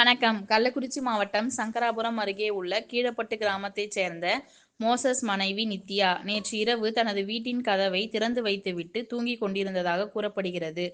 வணக்கம். கள்ளக்குறிச்சி மாவட்டம் சங்கராபுரம் அருகே உள்ள கீழப்பட்டு கிராமத்தைச் சேர்ந்த மோசஸ் மனைவி நித்யா நேற்று இரவு தனது வீட்டின் கதவை திறந்து வைத்துவிட்டு தூங்கிக் கொண்டிருந்ததாக கூறப்படுகிறது.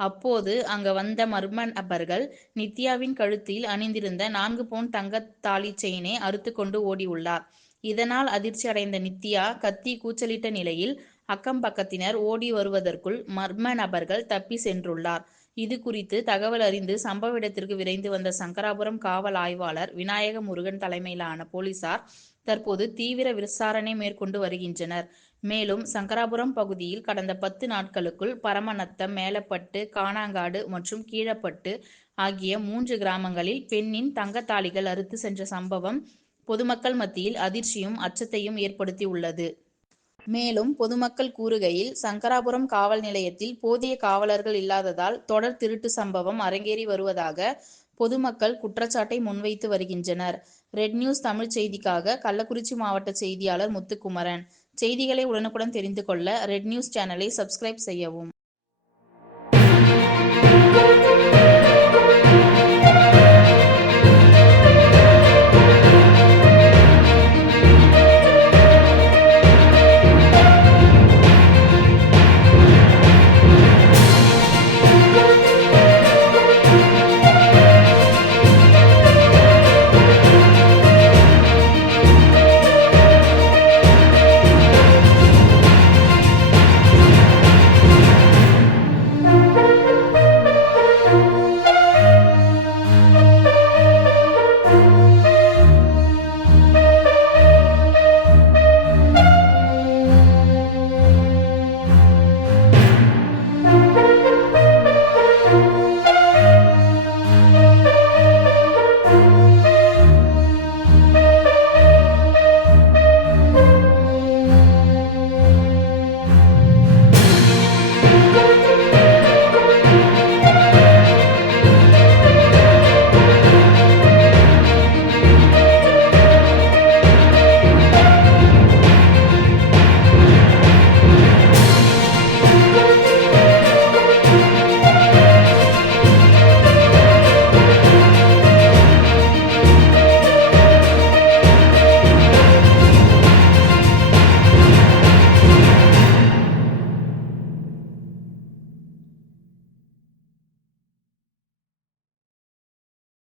அப்போது அங்கு வந்த மர்ம நபர்கள் நித்யாவின் கழுத்தில் அணிந்திருந்த 4 பவுன் தங்க தாலி செயினை அறுத்துக்கொண்டு ஓடியுள்ளார். இதனால் அதிர்ச்சி அடைந்த நித்யா கத்தி கூச்சலிட்ட நிலையில் அக்கம் பக்கத்தினர் ஓடி வருவதற்குள் மர்ம நபர்கள் தப்பி சென்றுள்ளார். இது குறித்து தகவல் அறிந்து சம்பவ இடத்திற்கு விரைந்து வந்த சங்கராபுரம் காவல் ஆய்வாளர் விநாயக முருகன் தலைமையிலான போலீசார் தற்போது தீவிர விசாரணை மேற்கொண்டு வருகின்றனர். மேலும் சங்கராபுரம் பகுதியில் கடந்த 10 நாட்களுக்குள் பரமநத்தம், மேலப்பட்டு, கானாங்காடு மற்றும் கீழப்பட்டு ஆகிய 3 கிராமங்களில் பெண்ணின் தங்கத்தாலிகள் அறுத்து சென்ற சம்பவம் பொதுமக்கள் மத்தியில் அதிர்ச்சியும் அச்சத்தையும் ஏற்படுத்தி உள்ளது. மேலும் பொதுமக்கள் கூறுகையில், சங்கராபுரம் காவல் நிலையத்தில் போதிய காவலர்கள் இல்லாததால் தொடர் திருட்டு சம்பவம் அரங்கேறி வருவதாக பொதுமக்கள் குற்றச்சாட்டை முன்வைத்து வருகின்றனர். ரெட் நியூஸ் தமிழ் செய்திக்காக கள்ளக்குறிச்சி மாவட்ட செய்தியாளர் முத்துக்குமரன். செய்திகளை உடனுக்குடன் தெரிந்து கொள்ள ரெட் நியூஸ் சேனலை சப்ஸ்கிரைப் செய்யவும்.